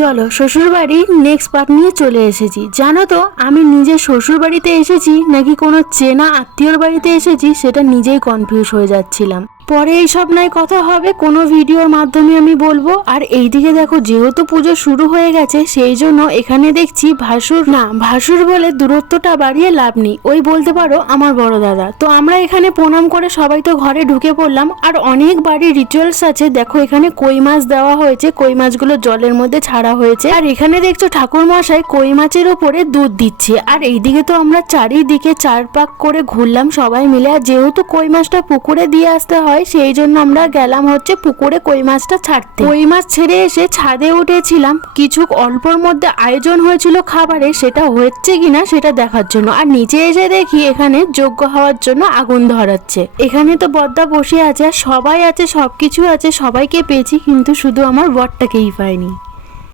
চলো শ্বশুর বাড়ির নেক্সট পার্ট নিয়ে চলে এসেছি। জানো তো আমি নিজের শ্বশুর বাড়িতে এসেছি নাকি কোনো চেনা আত্মীয়র বাড়িতে এসেছি সেটা নিজেই কনফিউজ হয়ে যাচ্ছিলাম। পরে এইসব নয় কথা হবে, কোনো ভিডিওর মাধ্যমে আমি বলবো। আর এইদিকে দেখো, যেহেতু পুজো শুরু হয়ে গেছে সেই জন্য এখানে দেখছি ভাসুর বলে দূরত্বটা বাড়িয়ে লাভ নেই, ওই বলতে পারো আমার বড় দাদা। তো আমরা এখানে প্রণাম করে সবাই তো ঘরে ঢুকে পড়লাম। আর অনেক বাড়ির রিচুয়ালস আছে, দেখো এখানে কই মাছ দেওয়া হয়েছে, কই মাছগুলো জলের মধ্যে ছাড়া হয়েছে। আর এখানে দেখছো ঠাকুর মশাই কই মাছের উপরে দুধ দিচ্ছে। আর এইদিকে তো আমরা চারিদিকে 4 পাক করে ঘুরলাম সবাই মিলে। আর যেহেতু কই মাছটা পুকুরে দিয়ে আসতে হয় সেই জন্য আমরা গেলাম হচ্ছে পুকুরে কই মাছটা ছাড়তে। কই মাছ ছেড়ে এসে ছাদে উঠেছিলাম, কিছু অল্পর মধ্যে আয়োজন হয়েছিল খাবারে, সেটা হচ্ছে কিনা সেটা দেখার জন্য। আর নিচে এসে দেখি এখানে যজ্ঞ হওয়ার জন্য আগুন ধরাচ্ছে। এখানে তো বদ্দা বসে আছে, আর সবাই আছে, সবকিছু আছে, সবাইকে পেয়েছি, কিন্তু শুধু আমার বরটাকেই পাইনি।